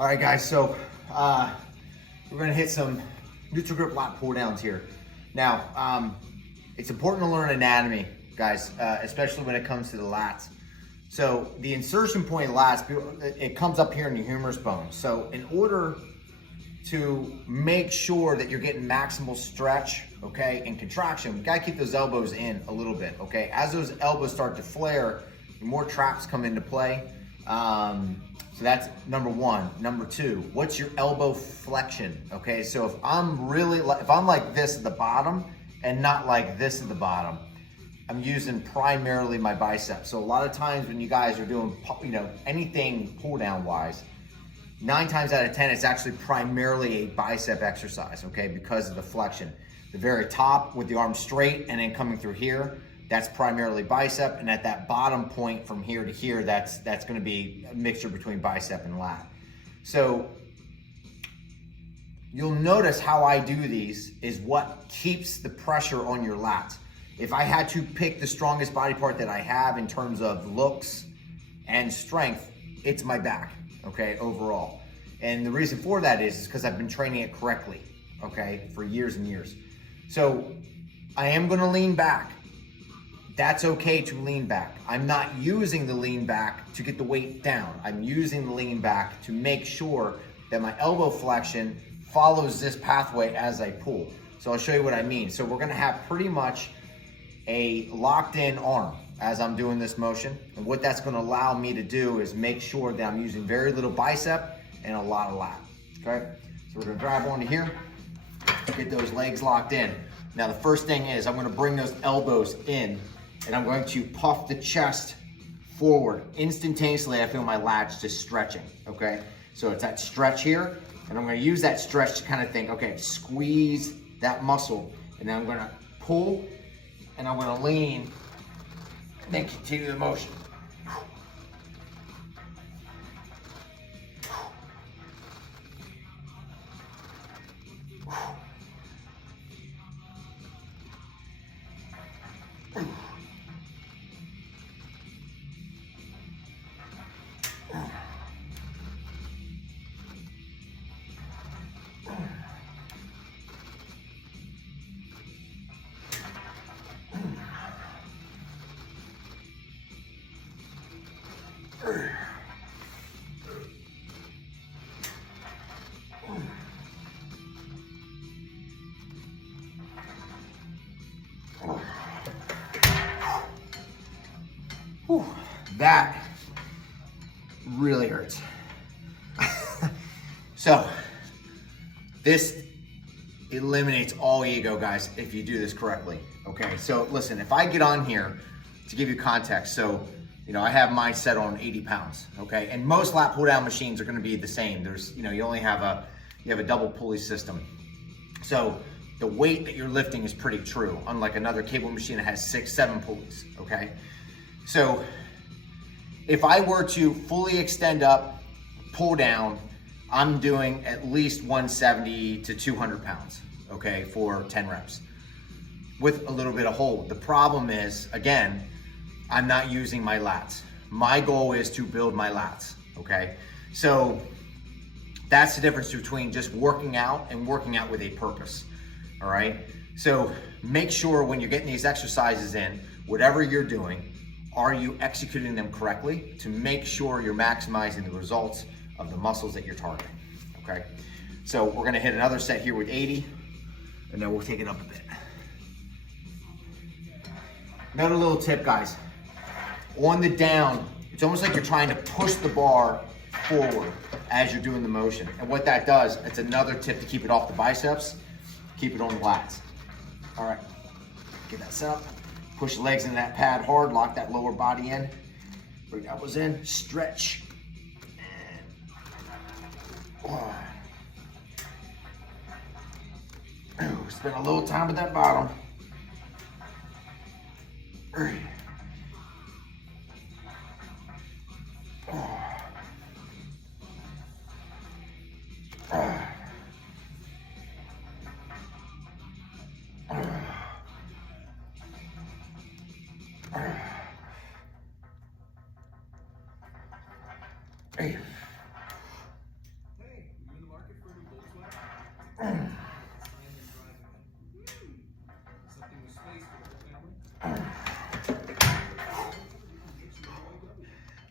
All right, guys, so we're gonna hit some neutral grip lat pull downs here. Now, it's important to learn anatomy, guys, especially when it comes to the lats. So the insertion point lats, it comes up here in your humerus bone. So in order to make sure that you're getting maximal stretch, okay, and contraction, we gotta keep those elbows in a little bit, okay? As those elbows start to flare, more traps come into play. So that's number one. Number two, what's your elbow flexion? Okay, so if I'm like this at the bottom and not like this at the bottom, I'm using primarily my biceps. So a lot of times when you guys are doing, anything pull down wise, 9 times out of 10, it's actually primarily a bicep exercise, okay, because of the flexion. The very top with the arm straight and then coming through here, that's primarily bicep, and at that bottom point from here to here, that's gonna be a mixture between bicep and lat. So you'll notice how I do these is what keeps the pressure on your lats. If I had to pick the strongest body part that I have in terms of looks and strength, it's my back, okay, overall. And the reason for that is because I've been training it correctly, okay, for years and years. So I am gonna lean back. That's okay to lean back. I'm not using the lean back to get the weight down. I'm using the lean back to make sure that my elbow flexion follows this pathway as I pull. So I'll show you what I mean. So we're gonna have pretty much a locked in arm as I'm doing this motion. And what that's gonna allow me to do is make sure that I'm using very little bicep and a lot of lat, okay? So we're gonna grab onto here, get those legs locked in. Now the first thing is I'm gonna bring those elbows in and I'm going to puff the chest forward. Instantaneously, I feel my lats just stretching, okay? So it's that stretch here, and I'm gonna use that stretch to kind of think, okay, squeeze that muscle, and then I'm gonna pull, and I'm gonna lean, and then continue the motion. Whew, that really hurts. So this eliminates all ego, guys, if you do this correctly. Okay, so listen, if I get on here to give you context, so I have mine set on 80 pounds, okay? And most lat pull down machines are gonna be the same. There's, you only have a double pulley system. So the weight that you're lifting is pretty true, unlike another cable machine that has 6, 7 pulleys, okay? So if I were to fully extend up, pull down, I'm doing at least 170 to 200 pounds, okay, for 10 reps with a little bit of hold. The problem is, again, I'm not using my lats. My goal is to build my lats, okay? So that's the difference between just working out and working out with a purpose, all right? So make sure when you're getting these exercises in, whatever you're doing, are you executing them correctly to make sure you're maximizing the results of the muscles that you're targeting, okay? So we're gonna hit another set here with 80, and then we'll take it up a bit. Another little tip, guys. On the down, it's almost like you're trying to push the bar forward as you're doing the motion. And what that does, it's another tip to keep it off the biceps, keep it on the lats. All right, get that set up. Push the legs into that pad hard, lock that lower body in. Bring elbows in, stretch. Spend a little time at that bottom.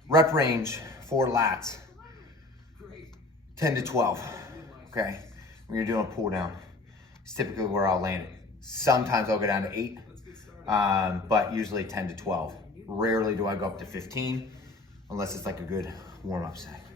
Rep range for lats, 10 to 12, okay? When you're doing a pull down, it's typically where I'll land it. Sometimes I'll go down to 8, but usually 10 to 12. Rarely do I go up to 15, unless it's like a good warm-up set.